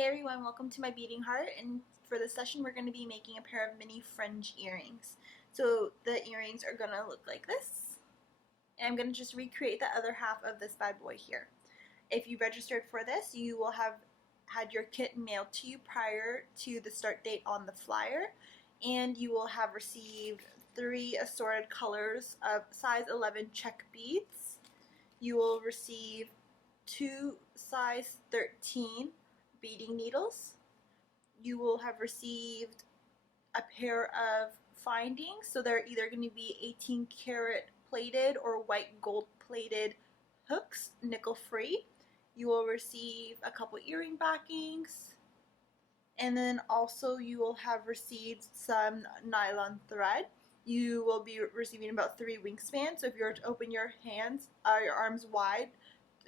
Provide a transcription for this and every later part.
Hey everyone, welcome to my beading heart, and for this session we're going to be making a pair of mini fringe earrings. So the earrings are going to look like this, and I'm going to just recreate the other half of this bad boy here. If you registered for this, you will have had your kit mailed to you prior to the start date on the flyer, and you will have received 3 assorted colors of size 11 check beads. You will receive 2 size 13 beading needles. You will have received a pair of findings, so they're either going to be 18 karat plated or white gold plated hooks, nickel free. You will receive a couple earring backings, and then also you will have received some nylon thread. You will be receiving about 3 wingspans, so if you were to open your hands, your arms wide,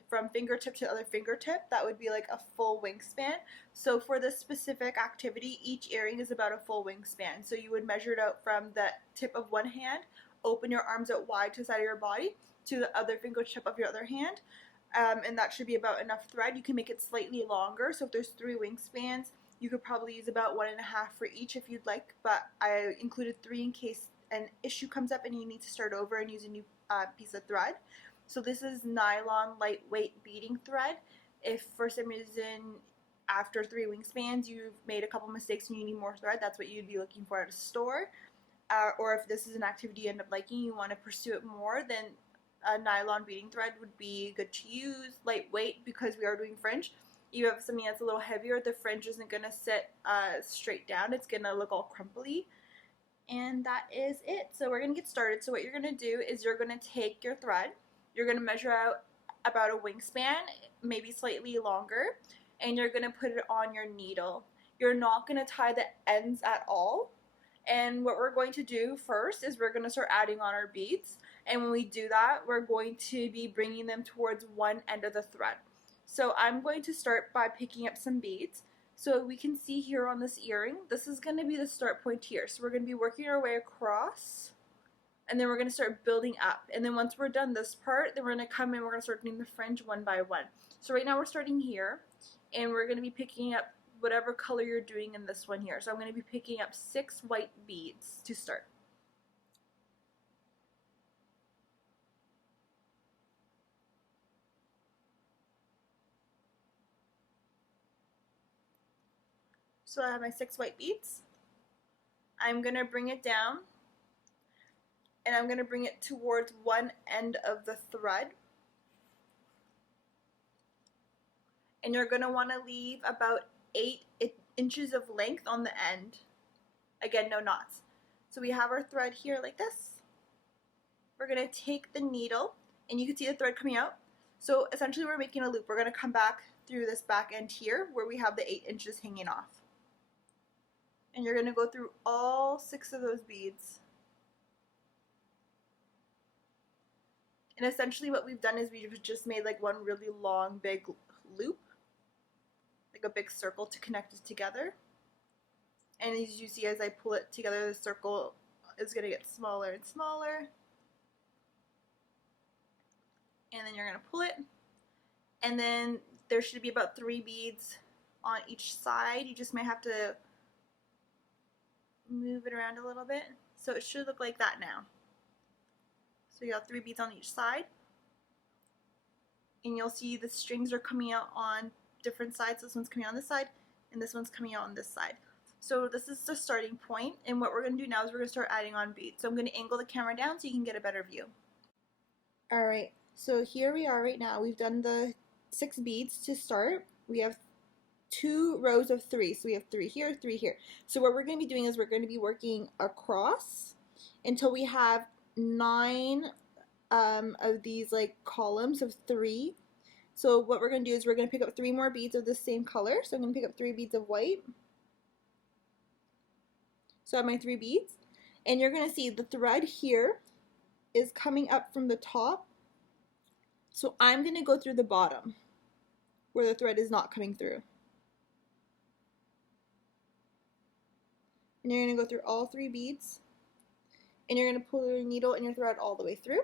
from fingertip to other fingertip, that would be like a full wingspan. So for this specific activity, each earring is about a full wingspan. So you would measure it out from the tip of one hand, open your arms out wide to the side of your body, to the other fingertip of your other hand, and that should be about enough thread. You can make it slightly longer, so if there's 3 wingspans, you could probably use about 1.5 for each if you'd like, but I included 3 in case an issue comes up and you need to start over and use a new piece of thread. So this is nylon lightweight beading thread. If for some reason after 3 wingspans you've made a couple mistakes and you need more thread, that's what you'd be looking for at a store. Or if this is an activity you end up liking, you want to pursue it more, then a nylon beading thread would be good to use. Lightweight, because we are doing fringe. You have something that's a little heavier, the fringe isn't going to sit straight down, it's going to look all crumply. And that is it. So we're going to get started. So what you're going to do is you're going to take your thread, you're going to measure out about a wingspan, maybe slightly longer, and you're going to put it on your needle. You're not going to tie the ends at all. And what we're going to do first is we're going to start adding on our beads. And when we do that, we're going to be bringing them towards one end of the thread. So I'm going to start by picking up some beads. So we can see here on this earring, this is going to be the start point here. So we're going to be working our way across, and then we're going to start building up. And then once we're done this part, then we're going to come in, we're going to start doing the fringe one by one. So right now we're starting here, and we're going to be picking up whatever color you're doing in this one here. So I'm going to be picking up 6 white beads to start. So I have my 6 white beads. I'm going to bring it down, and I'm going to bring it towards one end of the thread. And you're going to want to leave about 8 inches of length on the end. Again, no knots. So we have our thread here like this. We're going to take the needle, and you can see the thread coming out. So essentially we're making a loop. We're going to come back through this back end here where we have the 8 inches hanging off. And you're going to go through all 6 of those beads. And essentially what we've done is we've just made like one really long big loop, like a big circle to connect it together. And as you see, as I pull it together, the circle is going to get smaller and smaller. And then you're going to pull it, and then there should be about 3 beads on each side. You just might have to move it around a little bit. So it should look like that now. So you have 3 beads on each side, and you'll see the strings are coming out on different sides. This one's coming out on this side, and this one's coming out on this side. So this is the starting point, and what we're going to do now is we're going to start adding on beads. So I'm going to angle the camera down so you can get a better view. Alright, so here we are right now. We've done the 6 beads to start. We have 2 rows of 3. So we have 3 here, 3 here. So what we're going to be doing is we're going to be working across until we have 9 of these like columns of 3. So what we're going to do is we're going to pick up 3 more beads of the same color. So I'm going to pick up 3 beads of white. So I have my 3 beads. And you're going to see the thread here is coming up from the top. So I'm going to go through the bottom where the thread is not coming through. And you're going to go through all 3 beads. And you're going to pull your needle and your thread all the way through.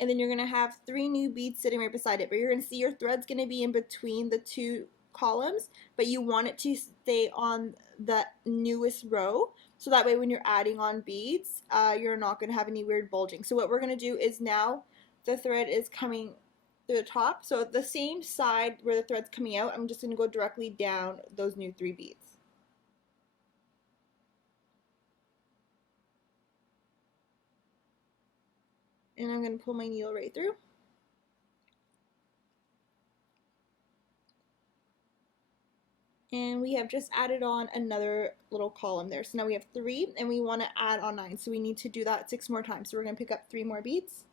and then you're going to have 3 new beads sitting right beside it, but you're going to see your thread's going to be in between the 2 columns, but you want it to stay on the newest row, so that way when you're adding on beads, you're not going to have any weird bulging. So what we're going to do is, now the thread is coming through the top, so the same side where the thread's coming out, I'm just going to go directly down those new 3 beads. And I'm going to pull my needle right through. And we have just added on another little column there. So now we have 3, and we want to add on 9. So we need to do that 6 more times. So we're going to pick up 3 more beads.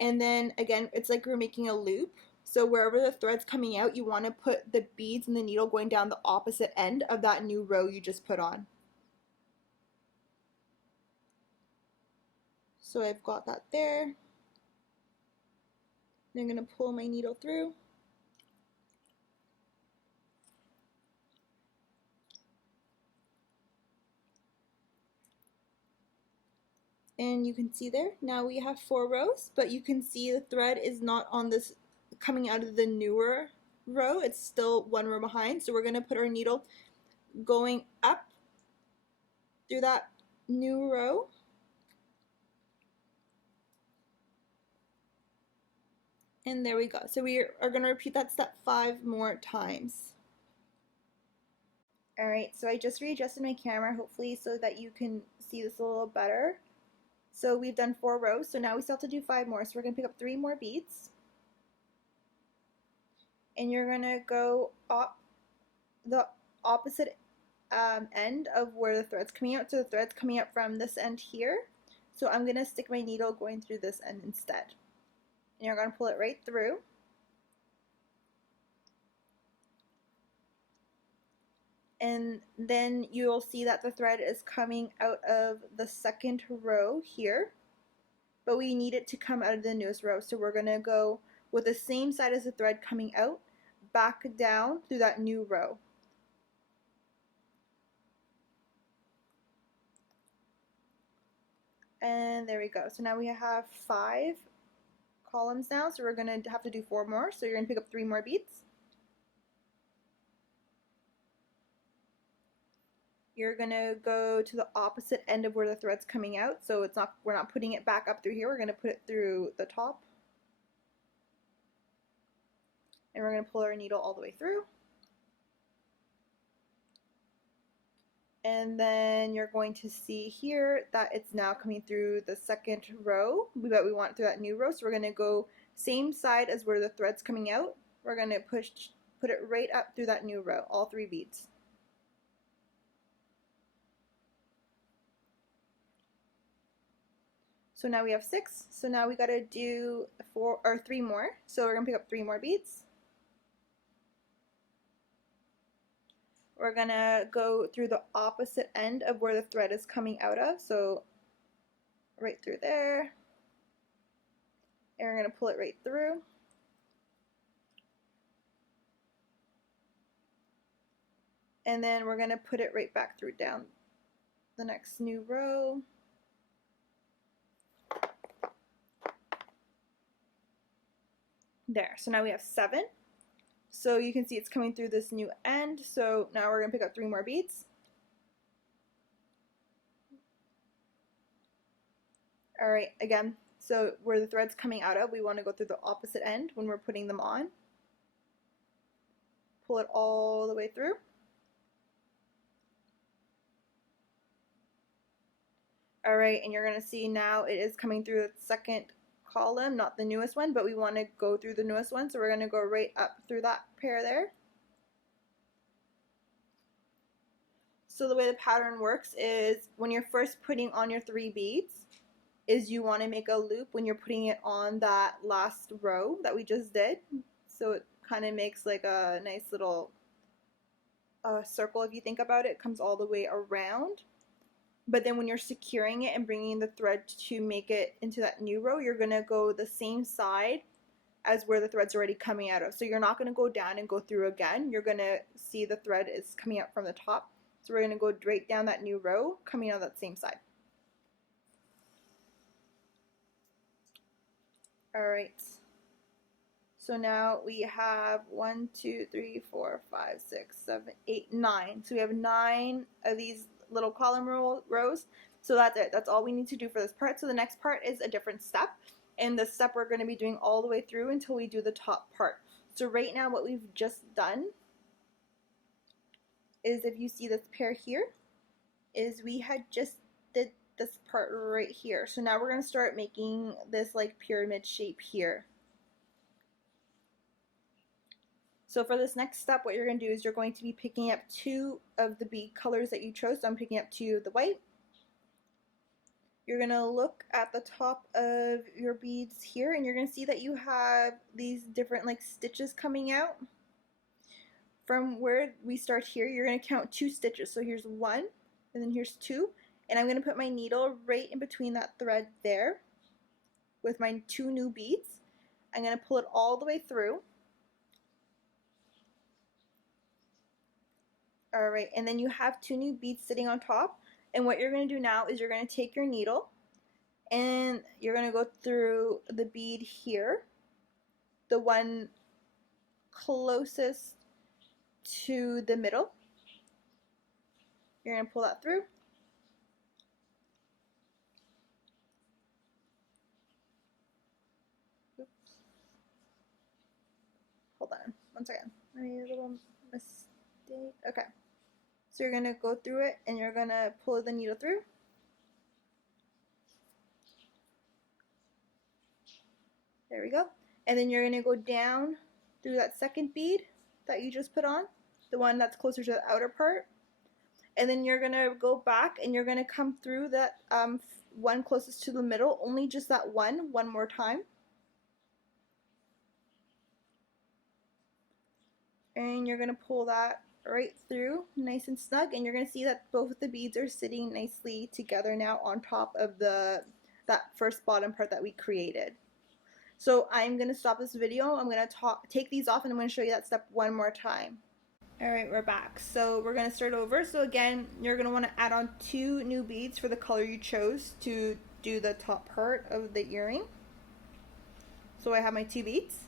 And then again, it's like we're making a loop. So wherever the thread's coming out, you want to put the beads and the needle going down the opposite end of that new row you just put on. So I've got that there. And I'm going to pull my needle through. And you can see there, now we have 4 rows, but you can see the thread is not on this coming out of the newer row, it's still 1 row behind. So we're going to put our needle going up through that new row. And there we go. So we are going to repeat that step 5 more times. Alright, so I just readjusted my camera, hopefully so that you can see this a little better. So we've done 4 rows, so now we still have to do 5 more. So we're going to pick up 3 more beads. And you're going to go up the opposite end of where the thread's coming out. So the thread's coming out from this end here. So I'm going to stick my needle going through this end instead. And you're going to pull it right through. And then you'll see that the thread is coming out of the second row here, but we need it to come out of the newest row. So we're going to go with the same side as the thread coming out, back down through that new row. And there we go. So now we have 5 columns now, so we're going to have to do 4 more. So you're going to pick up 3 more beads. You're going to go to the opposite end of where the thread's coming out, so we're not putting it back up through here, we're going to put it through the top. And we're going to pull our needle all the way through. And then you're going to see here that it's now coming through the second row, but we want it through that new row, so we're going to go same side as where the thread's coming out. We're going to put it right up through that new row, all 3 beads. So now we have 6, so now we got to do 3 more. So we're going to pick up 3 more beads. We're going to go through the opposite end of where the thread is coming out of, so right through there. And we're going to pull it right through. And then we're going to put it right back through down the next new row. There, so now we have 7. So you can see it's coming through this new end. So now we're going to pick up 3 more beads. Alright, again, so where the thread's coming out of, we want to go through the opposite end when we're putting them on. Pull it all the way through. Alright, and you're going to see now it is coming through the second column, not the newest one, but we want to go through the newest one, so we're going to go right up through that pair there. So the way the pattern works is when you're first putting on your 3 beads, is you want to make a loop when you're putting it on that last row that we just did. So it kind of makes like a nice little circle if you think about it. It comes all the way around. But then when you're securing it and bringing the thread to make it into that new row, you're going to go the same side as where the thread's already coming out of. So you're not going to go down and go through again. You're going to see the thread is coming out from the top. So we're going to go right down that new row, coming out that same side. Alright, so now we have 1, 2, 3, 4, 5, 6, 7, 8, 9. So we have 9 of these little column rows. So that's it. That's all we need to do for this part. So the next part is a different step. And the step we're going to be doing all the way through until we do the top part. So right now what we've just done is, if you see this pair here, is we had just did this part right here. So now we're going to start making this like pyramid shape here. So for this next step, what you're going to do is you're going to be picking up 2 of the bead colors that you chose. So I'm picking up 2 of the white. You're going to look at the top of your beads here, and you're going to see that you have these different like stitches coming out. From where we start here, you're going to count 2 stitches. So here's 1, and then here's 2. And I'm going to put my needle right in between that thread there with my 2 new beads. I'm going to pull it all the way through. Alright, and then you have 2 new beads sitting on top. And what you're going to do now is you're going to take your needle and you're going to go through the bead here, the one closest to the middle. You're going to pull that through. Oops. Hold on, one second. I made a little mistake. Okay. So you're going to go through it and you're going to pull the needle through. There we go. And then you're going to go down through that second bead that you just put on, the one that's closer to the outer part. And then you're going to go back and you're going to come through that one closest to the middle, only just that one more time. And you're going to pull that right through nice and snug, and you're going to see that both of the beads are sitting nicely together now on top of that first bottom part that we created. So I'm going to stop this video. I'm going to take these off, and I'm going to show you that step one more time. Alright, we're back. So we're going to start over. So again, you're going to want to add on 2 new beads for the color you chose to do the top part of the earring. So I have my 2 beads.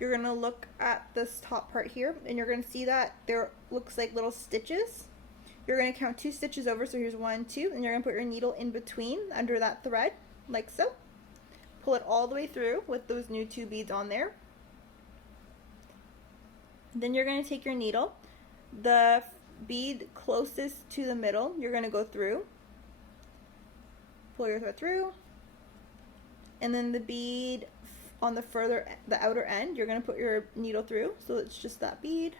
You're going to look at this top part here, and you're going to see that there looks like little stitches. You're going to count 2 stitches over, so here's 1, 2, and you're going to put your needle in between under that thread, like so. Pull it all the way through with those new 2 beads on there. Then you're going to take your needle, the bead closest to the middle, you're going to go through, pull your thread through, and then the bead on the outer end, you're going to put your needle through, so it's just that bead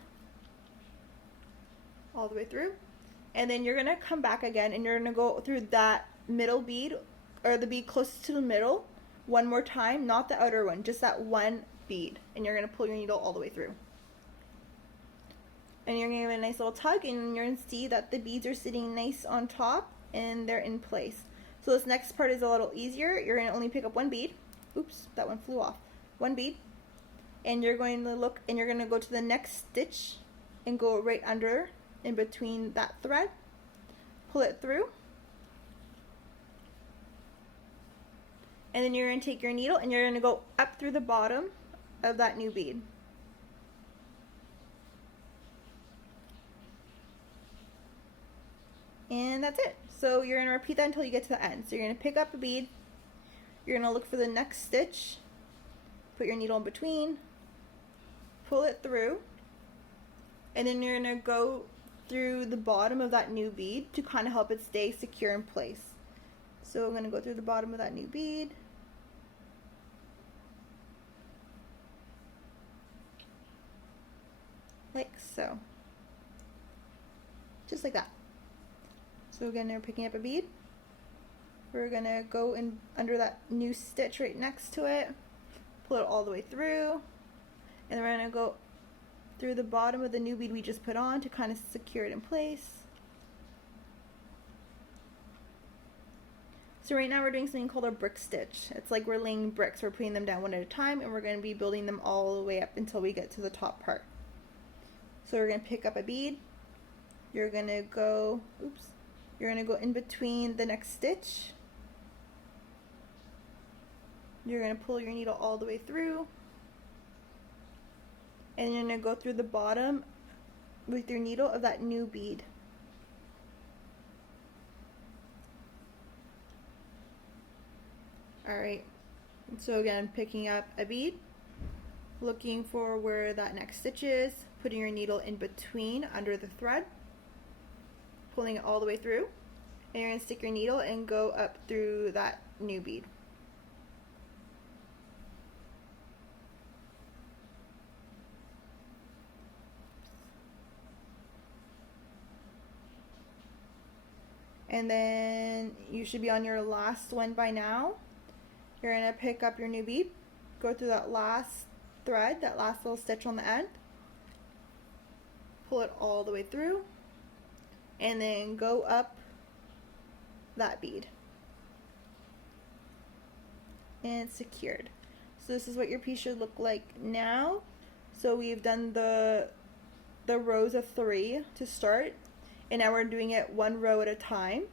all the way through. And then you're going to come back again and you're going to go through that middle bead, or the bead closest to the middle, one more time, not the outer one, just that one bead, and you're going to pull your needle all the way through. And you're going to give it a nice little tug, and you're going to see that the beads are sitting nice on top and they're in place. So this next part is a little easier. You're going to only pick up 1 bead. Oops, that one flew off. 1 bead, and you're going to look, and you're going to go to the next stitch and go right under in between that thread, pull it through, and then you're going to take your needle and you're going to go up through the bottom of that new bead. And that's it. So you're going to repeat that until you get to the end. So you're going to pick up a bead, you're going to look for the next stitch, put your needle in between, pull it through, and then you're going to go through the bottom of that new bead to kind of help it stay secure in place. So I'm going to go through the bottom of that new bead, like so, just like that. So again, we're picking up a bead, we're going to go in under that new stitch right next to it, pull it all the way through, and then we're going to go through the bottom of the new bead we just put on to kind of secure it in place. So right now we're doing something called a brick stitch. It's like we're laying bricks, we're putting them down one at a time, and we're going to be building them all the way up until we get to the top part. So we're going to pick up a bead, you're going to go, you're going to go in between the next stitch, You're going to pull your needle all the way through, and you're going to go through the bottom with your needle of that new bead. Alright, so again, picking up a bead, looking for where that next stitch is, putting your needle in between under the thread, pulling it all the way through, and you're going to stick your needle and go up through that new bead. And then you should be on your last one by now. You're going to pick up your new bead, go through that last thread, that last little stitch on the end, pull it all the way through, and then go up that bead. And it's secured. So this is what your piece should look like now. So we've done the rows of 3 to start, and now we're doing it 1 row at a time.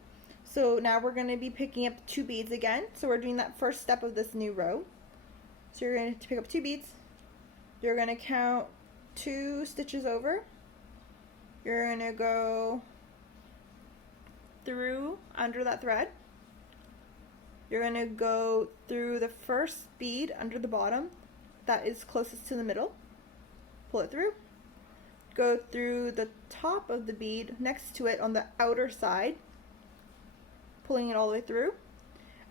So now we're going to be picking up 2 beads again. So we're doing that first step of this new row. So you're going to pick up 2 beads. You're going to count 2 stitches over. You're going to go through under that thread. You're going to go through the first bead under the bottom that is closest to the middle. Pull it through. Go through the top of the bead next to it on the outer side, pulling it all the way through.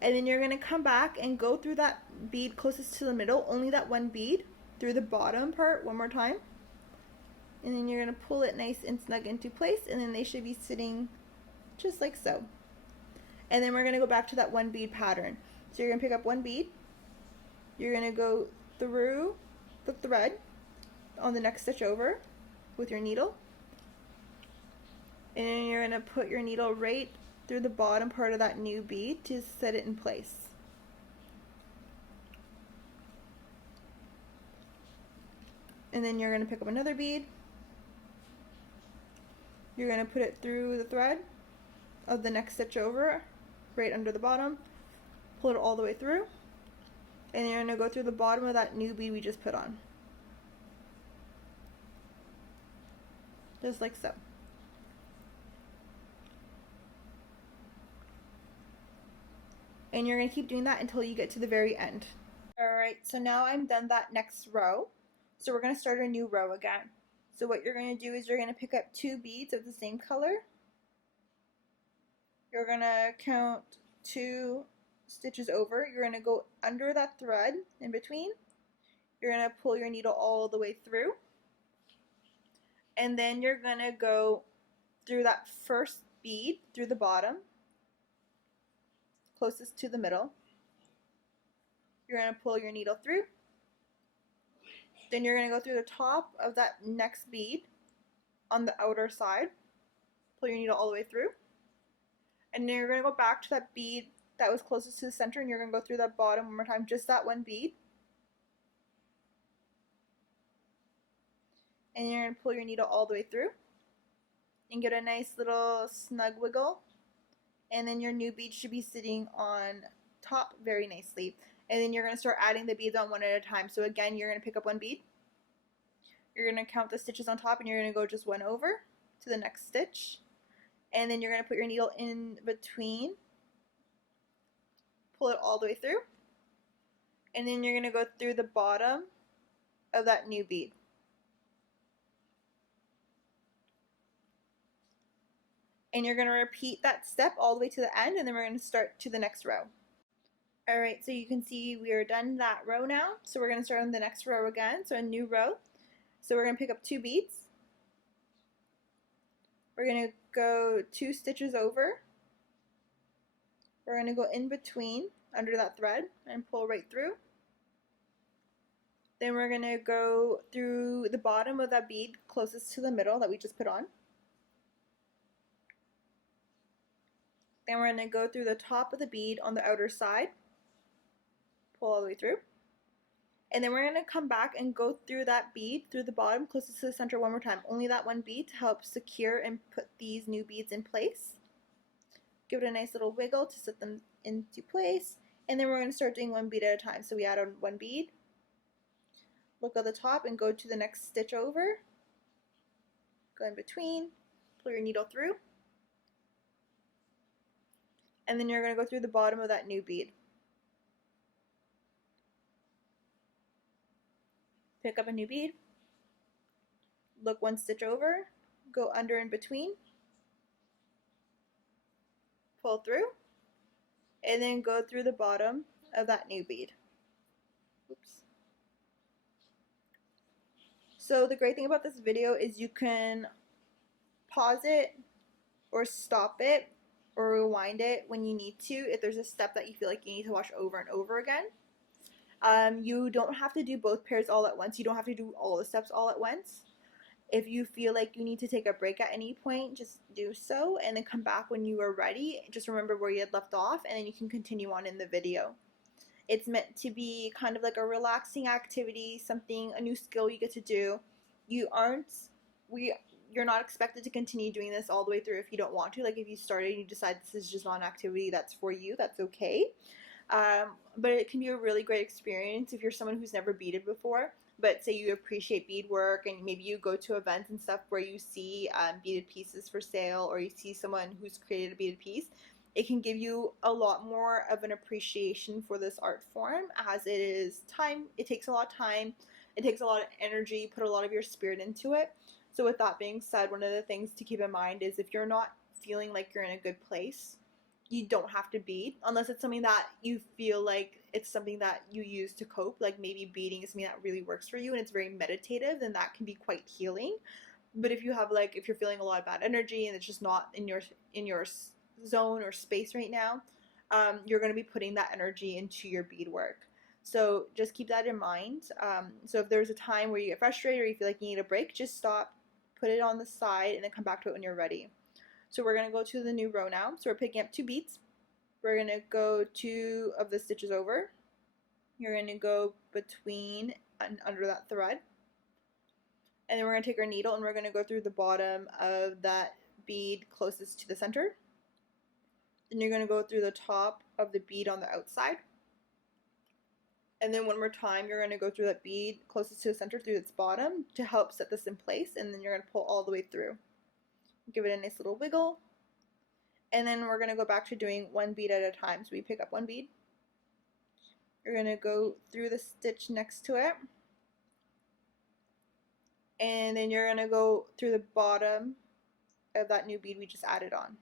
And then you're going to come back and go through that bead closest to the middle, only that one bead, through the bottom part one more time. And then you're going to pull it nice and snug into place, and then they should be sitting just like so. And then we're going to go back to that one bead pattern. So you're going to pick up 1 bead. You're going to go through the thread on the next stitch over with your needle. And then you're going to put your needle right through the bottom part of that new bead to set it in place. And then you're going to pick up another bead. You're going to put it through the thread of the next stitch over, right under the bottom, pull it all the way through, and you're going to go through the bottom of that new bead we just put on. Just like so. And you're going to keep doing that until you get to the very end. Alright, so now I'm done that next row. So we're going to start a new row again. So what you're going to do is you're going to pick up 2 beads of the same color. You're going to count 2 stitches over. You're going to go under that thread in between. You're going to pull your needle all the way through. And then you're going to go through that first bead through the bottom, closest to the middle. You're going to pull your needle through. Then you're going to go through the top of that next bead on the outer side. Pull your needle all the way through. And then you're going to go back to that bead that was closest to the center, and you're going to go through that bottom one more time, just that one bead. And you're going to pull your needle all the way through and get a nice little snug wiggle. And then your new bead should be sitting on top very nicely. And then you're going to start adding the beads on one at a time. So again, you're going to pick up 1 bead. You're going to count the stitches on top, and you're going to go just 1 over to the next stitch. And then you're going to put your needle in between. Pull it all the way through. And then you're going to go through the bottom of that new bead. And you're going to repeat that step all the way to the end, and then we're going to start to the next row. Alright, so you can see we are done that row now. So we're going to start on the next row again, so a new row. So we're going to pick up 2 beads. We're going to go 2 stitches over. We're going to go in between under that thread and pull right through. Then we're going to go through the bottom of that bead closest to the middle that we just put on. Then we're going to go through the top of the bead on the outer side, pull all the way through. And then we're going to come back and go through that bead through the bottom closest to the center one more time. Only that one bead to help secure and put these new beads in place. Give it a nice little wiggle to set them into place. And then we're going to start doing one bead at a time. So we add on one bead, look at the top and go to the next stitch over, go in between, pull your needle through, and then you're going to go through the bottom of that new bead. Pick up a new bead, look one stitch over, go under in between, pull through, and then go through the bottom of that new bead. Oops. So the great thing about this video is you can pause it or stop it or rewind it when you need to if there's a step that you feel like you need to watch over and over again. You don't have to do both pairs all at once. You don't have to do all the steps all at once. If you feel like you need to take a break at any point, just do so and then come back when you are ready. Just remember where you had left off and then you can continue on in the video. It's meant to be kind of like a relaxing activity, something, a new skill you get to do. You're not expected to continue doing this all the way through if you don't want to. Like if you started and you decide this is just not an activity that's for you, that's okay. But it can be a really great experience if you're someone who's never beaded before, but say you appreciate beadwork and maybe you go to events and stuff where you see beaded pieces for sale or you see someone who's created a beaded piece. It can give you a lot more of an appreciation for this art form, as it is time. It takes a lot of time. It takes a lot of energy. Put a lot of your spirit into it. So with that being said, one of the things to keep in mind is if you're not feeling like you're in a good place, you don't have to bead unless it's something that you feel like it's something that you use to cope. Like maybe beading is something that really works for you and it's very meditative, then that can be quite healing. But if you have if you're feeling a lot of bad energy and it's just not in your zone or space right now, you're going to be putting that energy into your beadwork. So just keep that in mind. So if there's a time where you get frustrated or you feel like you need a break, just stop, put it on the side, and then come back to it when you're ready. So we're going to go to the new row now. So we're picking up 2 beads. We're going to go 2 of the stitches over. You're going to go between and under that thread. And then we're going to take our needle and we're going to go through the bottom of that bead closest to the center. Then you're going to go through the top of the bead on the outside. And then one more time, you're going to go through that bead closest to the center through its bottom to help set this in place. And then you're going to pull all the way through. Give it a nice little wiggle. And then we're going to go back to doing 1 bead at a time. So we pick up 1 bead. You're going to go through the stitch next to it. And then you're going to go through the bottom of that new bead we just added on.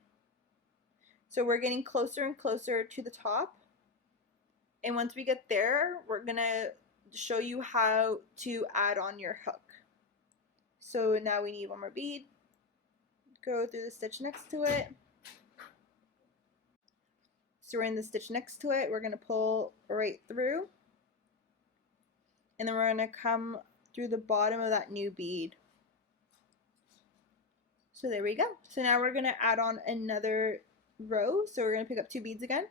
So we're getting closer and closer to the top. And once we get there, we're going to show you how to add on your hook. So now we need 1 more bead. Go through the stitch next to it. So we're in the stitch next to it. We're going to pull right through. And then we're going to come through the bottom of that new bead. So there we go. So now we're going to add on another row. So we're going to pick up 2 beads again.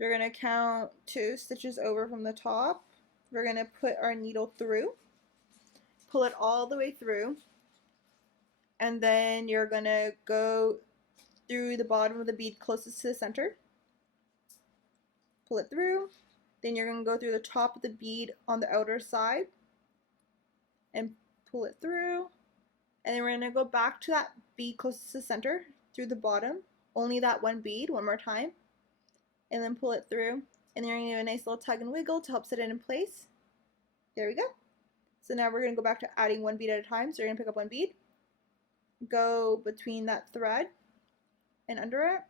We're going to count 2 stitches over from the top. We're going to put our needle through, pull it all the way through, and then you're going to go through the bottom of the bead closest to the center, pull it through, then you're going to go through the top of the bead on the outer side and pull it through, and then we're going to go back to that bead closest to the center through the bottom, only that 1 bead, one more time, and then pull it through, and then you're going to give a nice little tug and wiggle to help set it in place. There we go. So now we're going to go back to adding 1 bead at a time. So you're going to pick up 1 bead, go between that thread and under it,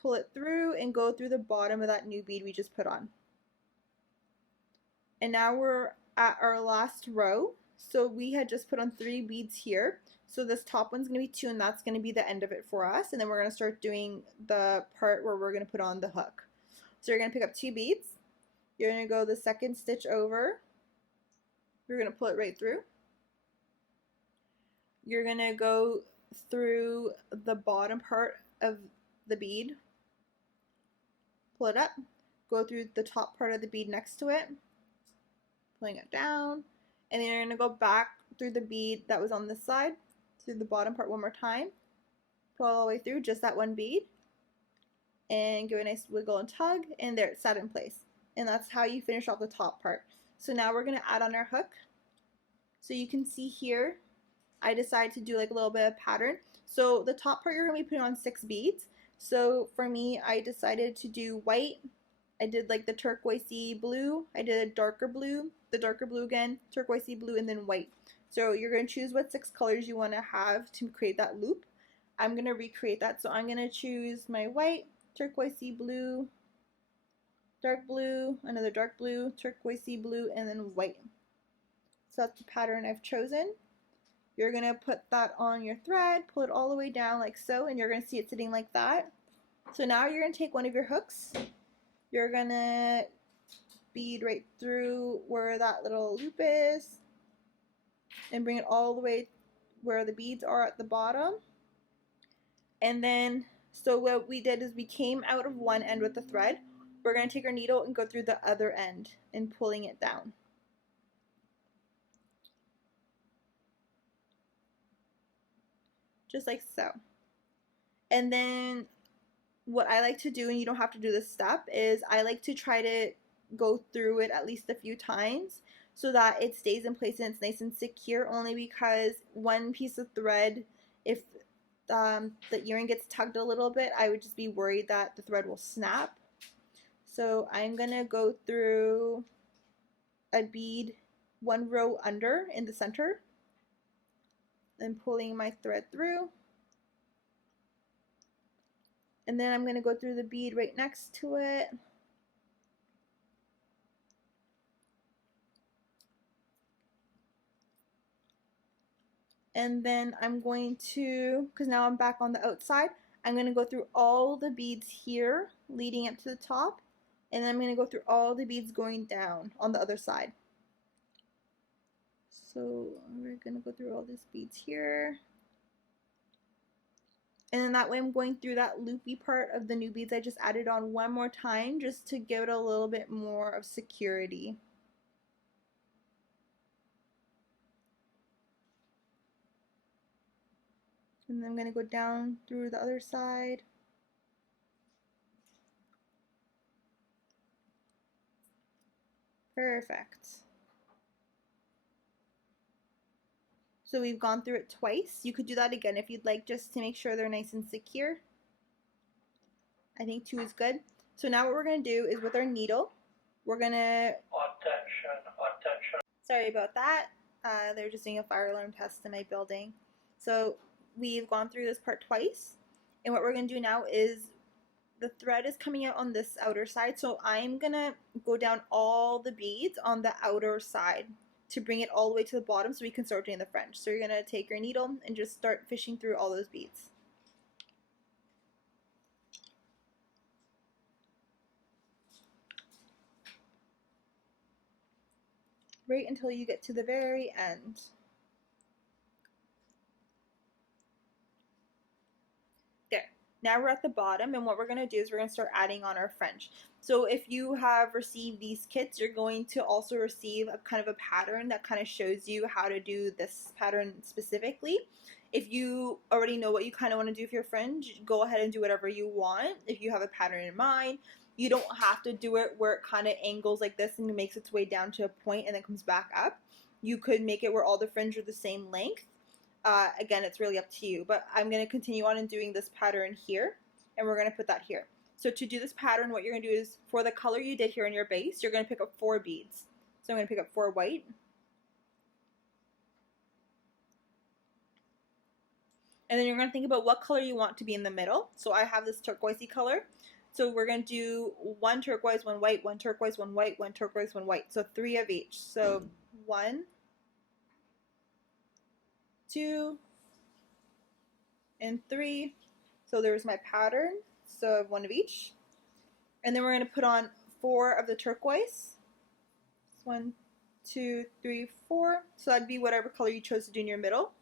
pull it through, and go through the bottom of that new bead we just put on. And now we're at our last row. So we had just put on 3 beads here. So this top one's going to be 2, and that's going to be the end of it for us. And then we're going to start doing the part where we're going to put on the hook. So you're going to pick up 2 beads. You're going to go the second stitch over. You're going to pull it right through. You're going to go through the bottom part of the bead, pull it up, go through the top part of the bead next to it, pulling it down, and then you're going to go back through the bead that was on this side, through the bottom part one more time, pull all the way through, just that 1 bead, and give it a nice wiggle and tug, and there, it's set in place. And that's how you finish off the top part. So now we're going to add on our hook. So you can see here, I decided to do like a little bit of pattern. So the top part, you're going to be putting on 6 beads. So for me, I decided to do white. I did like the turquoisey blue. I did a darker blue, the darker blue again, turquoisey blue, and then white. So you're going to choose what 6 colors you want to have to create that loop. I'm going to recreate that. So I'm going to choose my white, turquoisey blue, dark blue, another dark blue, turquoisey blue, and then white. So that's the pattern I've chosen. You're going to put that on your thread, pull it all the way down like so, and you're going to see it sitting like that. So now you're going to take one of your hooks. You're going to bead right through where that little loop is and bring it all the way where the beads are at the bottom. And then, so what we did is we came out of one end with the thread. We're going to take our needle and go through the other end and pulling it down. Just like so. And then what I like to do, and you don't have to do this step, is I like to try to go through it at least a few times so that it stays in place and it's nice and secure, only because one piece of thread, if the earring gets tugged a little bit, I would just be worried that the thread will snap. So I'm going to go through a bead 1 row under in the center, then pulling my thread through. And then I'm going to go through the bead right next to it. And then I'm going to, because now I'm back on the outside, I'm going to go through all the beads here leading up to the top. And then I'm going to go through all the beads going down on the other side. So we're going to go through all these beads here. And then that way I'm going through that loopy part of the new beads I just added on one more time, just to give it a little bit more of security. And then I'm going to go down through the other side. Perfect. So we've gone through it twice. You could do that again if you'd like, just to make sure they're nice and secure. I think 2 is good. So now what we're going to do is with our needle, we're going to... Attention. Sorry about that. They're just doing a fire alarm test in my building. So we've gone through this part twice. And what we're going to do now is the thread is coming out on this outer side. So I'm going to go down all the beads on the outer side to bring it all the way to the bottom so we can start doing the fringe. So you're going to take your needle and just start fishing through all those beads. Right until you get to the very end. There. Now we're at the bottom, and what we're going to do is we're going to start adding on our fringe. So if you have received these kits, you're going to also receive a kind of a pattern that kind of shows you how to do this pattern specifically. If you already know what you kind of want to do for your fringe, go ahead and do whatever you want. If you have a pattern in mind, you don't have to do it where it kind of angles like this and makes its way down to a point and then comes back up. You could make it where all the fringe are the same length. Again, it's really up to you, but I'm going to continue on and doing this pattern here, and we're going to put that here. So to do this pattern, what you're going to do is, for the color you did here in your base, you're going to pick up 4 beads. So I'm going to pick up 4 white. And then you're going to think about what color you want to be in the middle. So I have this turquoisey color. So we're going to do 1 turquoise, 1 white, 1 turquoise, 1 white, 1 turquoise, 1 white. So 3 of each. So 1, 2, and 3. So there's my pattern. So 1 of each. And then we're going to put on 4 of the turquoise. 1, 2, 3, 4. So that'd be whatever color you chose to do in your middle.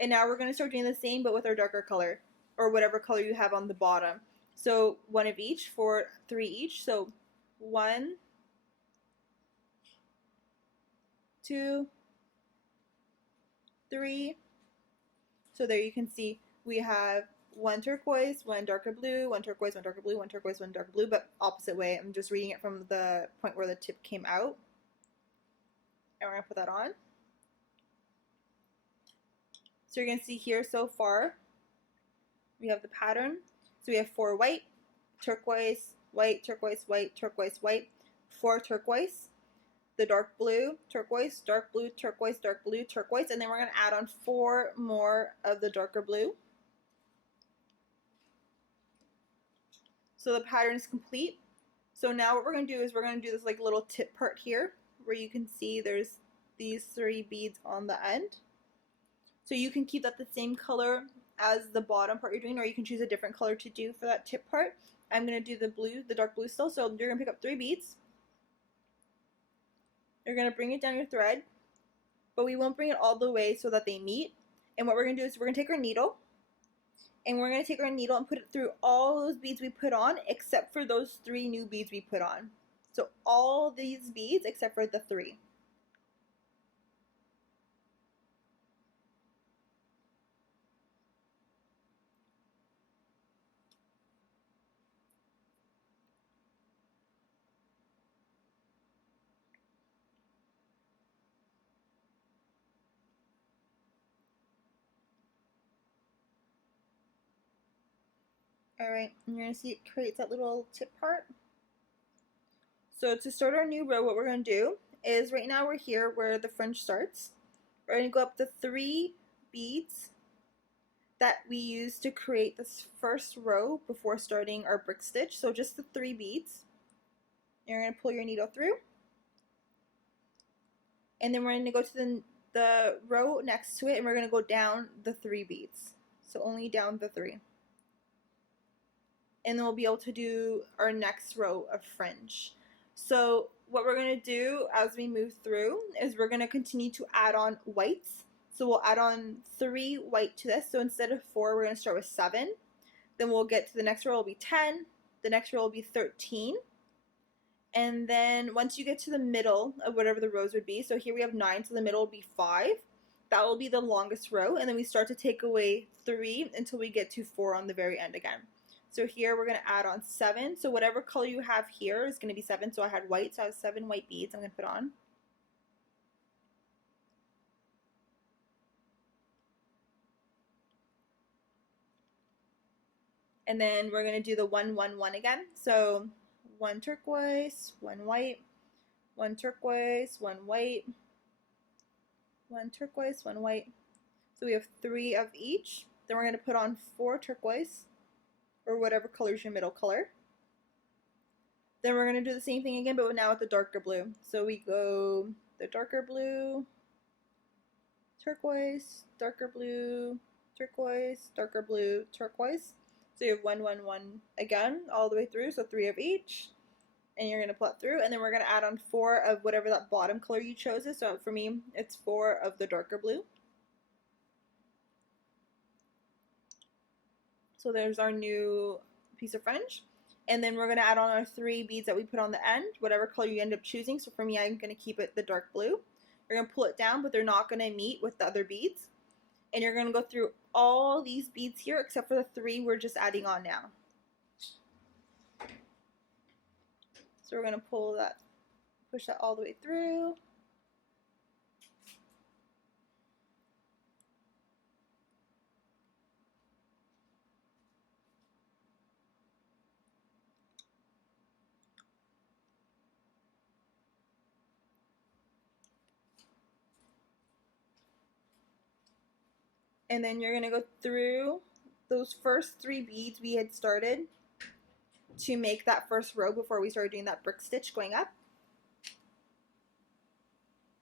And now we're going to start doing the same, but with our darker color, or whatever color you have on the bottom. So 1 of each for 3 each. So 1, 2, 3. So there you can see we have one turquoise, one darker blue, one turquoise, one darker blue, one turquoise, one darker blue, but opposite way. I'm just reading it from the point where the tip came out. And we're going to put that on. So you're going to see here so far, we have the pattern. So we have 4 white, turquoise, white, turquoise, white, turquoise, white, 4 turquoise, the dark blue, turquoise, dark blue, turquoise, dark blue, turquoise, and then we're going to add on 4 more of the darker blue. So the pattern is complete. So now what we're going to do is we're going to do this like little tip part here where you can see there's these 3 beads on the end. So you can keep that the same color as the bottom part you're doing, or you can choose a different color to do for that tip part. I'm going to do the blue, the dark blue still. So you're going to pick up 3 beads. You're going to bring it down your thread, but we won't bring it all the way so that they meet. And what we're going to do is we're going to take our needle, and we're going to take our needle and put it through all those beads we put on except for those 3 new beads we put on. So all these beads except for the 3. Alright, and you're going to see it creates that little tip part. So to start our new row, what we're going to do is right now we're here where the fringe starts. We're going to go up the 3 beads that we used to create this first row before starting our brick stitch. So just the 3 beads. You're going to pull your needle through. And then we're going to go to the row next to it, and we're going to go down the 3 beads. So only down the 3. And then we'll be able to do our next row of fringe. So what we're going to do as we move through is we're going to continue to add on whites. So we'll add on 3 white to this. So instead of 4, we're going to start with 7. Then we'll get to the next row will be 10. The next row will be 13. And then once you get to the middle of whatever the rows would be, so here we have 9, so the middle will be 5. That will be the longest row. And then we start to take away 3 until we get to 4 on the very end again. So here we're going to add on 7. So whatever color you have here is going to be 7. So I had white, so I have 7 white beads I'm going to put on. And then we're going to do the 1, 1, 1 again. So 1 turquoise, 1 white, 1 turquoise, 1 white, 1 turquoise, 1 white. So we have 3 of each. Then we're going to put on 4 turquoise, or whatever color is your middle color. Then we're going to do the same thing again, but now with the darker blue. So we go the darker blue, turquoise, darker blue, turquoise, darker blue, turquoise. So you have 1, 1, 1 again, all the way through, so 3 of each. And you're going to pull it through, and then we're going to add on 4 of whatever that bottom color you chose is. So for me, it's 4 of the darker blue. So there's our new piece of fringe. And then we're going to add on our 3 beads that we put on the end, whatever color you end up choosing. So for me, I'm going to keep it the dark blue. You're going to pull it down, but they're not going to meet with the other beads. And you're going to go through all these beads here, except for the 3 we're just adding on now. So we're going to pull that, push that all the way through. And then you're going to go through those first 3 beads we had started to make that first row before we started doing that brick stitch going up.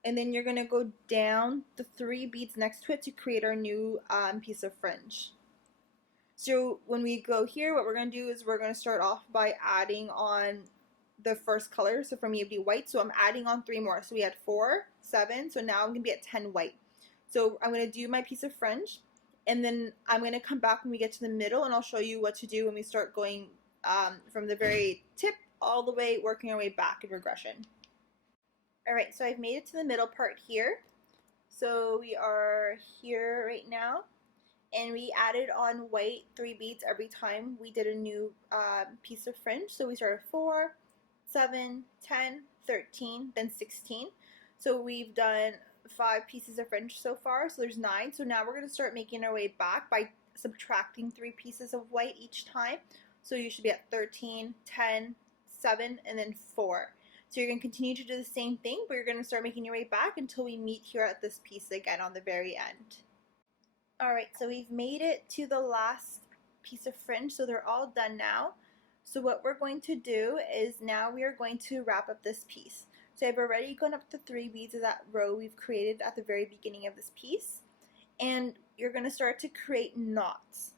And then you're going to go down the 3 beads next to it to create our new piece of fringe. So when we go here, what we're going to do is we're going to start off by adding on the first color. So for me, it'd be white. So I'm adding on 3 more. So we had 4, 7. So now I'm going to be at 10 white. So I'm going to do my piece of fringe, and then I'm going to come back when we get to the middle, and I'll show you what to do when we start going from the very tip all the way, working our way back in regression. Alright, so I've made it to the middle part here. So we are here right now, and we added on white 3 beads every time we did a new piece of fringe. So we started 4, 7, 10, 13, then 16. So we've done 5 pieces of fringe so far, so there's 9. So now we're going to start making our way back by subtracting 3 pieces of white each time. So you should be at 13, 10, 7, and then 4. So you're going to continue to do the same thing, but you're going to start making your way back until we meet here at this piece again on the very end. Alright, so we've made it to the last piece of fringe, so they're all done now. So what we're going to do is now we are going to wrap up this piece. So I've already gone up to 3 beads of that row we've created at the very beginning of this piece. And you're going to start to create knots.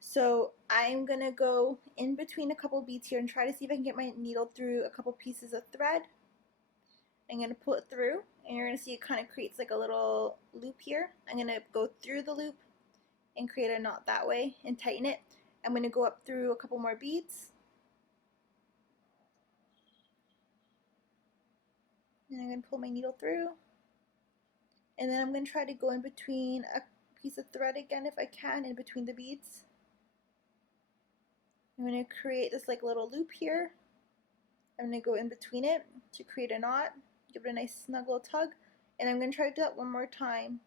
So I'm going to go in between a couple beads here and try to see if I can get my needle through a couple pieces of thread. I'm going to pull it through, and you're going to see it kind of creates like a little loop here. I'm going to go through the loop and create a knot that way and tighten it. I'm going to go up through a couple more beads. And I'm going to pull my needle through. And then I'm going to try to go in between a piece of thread again if I can, in between the beads. I'm going to create this like little loop here. I'm going to go in between it to create a knot, give it a nice snug little tug, and I'm going to try to do that one more time.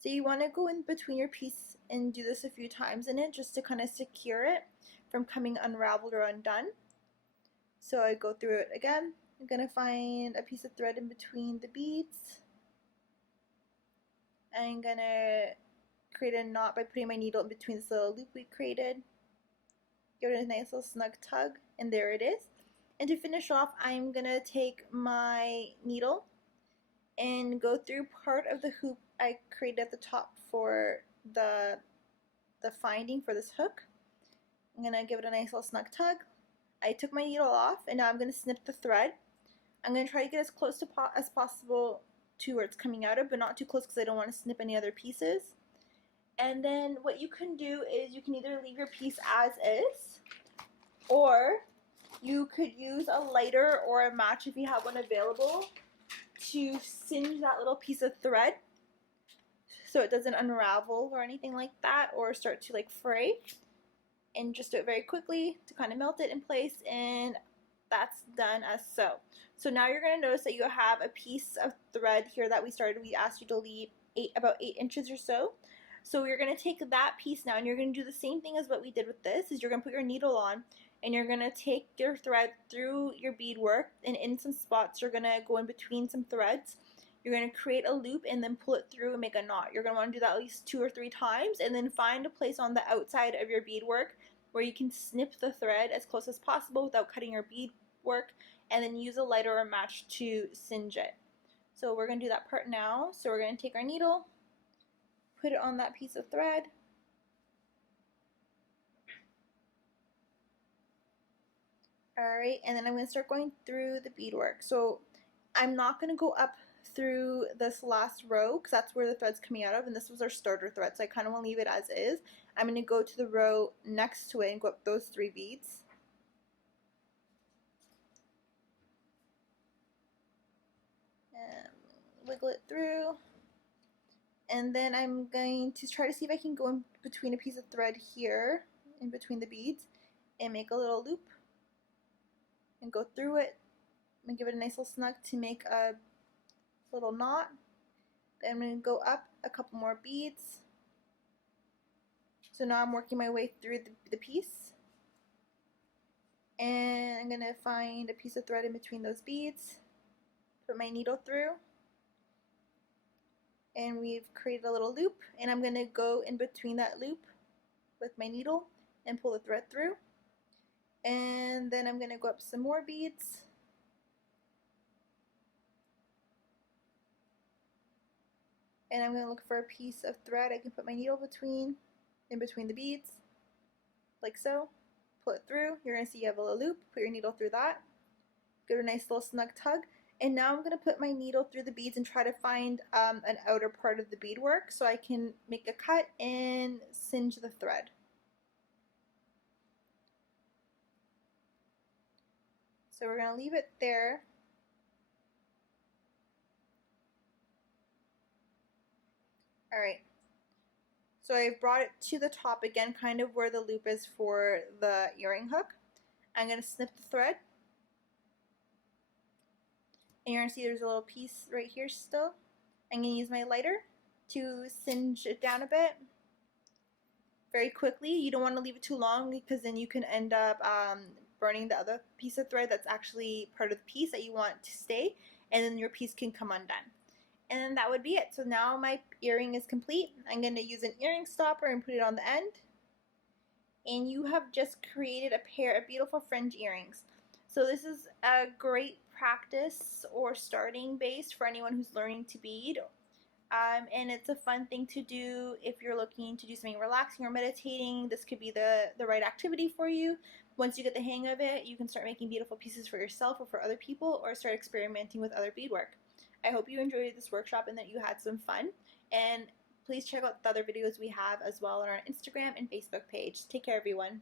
So you want to go in between your piece and do this a few times in it just to kind of secure it from coming unraveled or undone. So I go through it again. I'm going to find a piece of thread in between the beads. I'm going to create a knot by putting my needle in between this little loop we created. Give it a nice little snug tug, and there it is. And to finish off, I'm going to take my needle and go through part of the hoop I created at the top for the finding for this hook. I'm going to give it a nice little snug tug. I took my needle off, and now I'm going to snip the thread. I'm going to try to get as close to as possible to where it's coming out of, but not too close because I don't want to snip any other pieces. And then what you can do is you can either leave your piece as is, or you could use a lighter or a match if you have one available to singe that little piece of thread so it doesn't unravel or anything like that or start to like fray. And just do it very quickly to kind of melt it in place, and that's done as so. So now you're going to notice that you have a piece of thread here that we asked you to leave about 8 inches or so. So you're going to take that piece now, and you're going to do the same thing as what we did with this, is you're going to put your needle on, and you're going to take your thread through your beadwork, and in some spots you're going to go in between some threads. You're going to create a loop and then pull it through and make a knot. You're going to want to do that at least 2 or 3 times, and then find a place on the outside of your beadwork where you can snip the thread as close as possible without cutting your beadwork, and then use a lighter or match to singe it. So we're going to do that part now. So we're going to take our needle, put it on that piece of thread, alright, and then I'm going to start going through the beadwork. So I'm not going to go up through this last row because that's where the thread's coming out of, and this was our starter thread, so I kind of want to leave it as is. I'm going to go to the row next to it and go up those 3 beads. And wiggle it through. And then I'm going to try to see if I can go in between a piece of thread here, in between the beads, and make a little loop. And go through it. And give it a nice little snug to make a little knot. Then I'm going to go up a couple more beads. So now I'm working my way through the piece. And I'm going to find a piece of thread in between those beads. Put my needle through. And we've created a little loop. And I'm going to go in between that loop with my needle and pull the thread through. And then I'm going to go up some more beads. And I'm going to look for a piece of thread I can put my needle in between the beads, like so. Pull it through. You're going to see you have a little loop. Put your needle through that. Give it a nice little snug tug. And now I'm going to put my needle through the beads and try to find an outer part of the beadwork so I can make a cut and singe the thread. So we're going to leave it there. Alright, So I've brought it to the top again, kind of where the loop is for the earring hook. I'm going to snip the thread. And you're going to see there's a little piece right here still. I'm going to use my lighter to singe it down a bit very quickly. You don't want to leave it too long because then you can end up burning the other piece of thread that's actually part of the piece that you want to stay, and then your piece can come undone. And then that would be it. So now my earring is complete. I'm going to use an earring stopper and put it on the end. And you have just created a pair of beautiful fringe earrings. So this is a great practice or starting base for anyone who's learning to bead. And it's a fun thing to do if you're looking to do something relaxing or meditating. This could be the right activity for you. Once you get the hang of it, you can start making beautiful pieces for yourself or for other people, or start experimenting with other beadwork. I hope you enjoyed this workshop and that you had some fun. And please check out the other videos we have as well on our Instagram and Facebook page. Take care, everyone.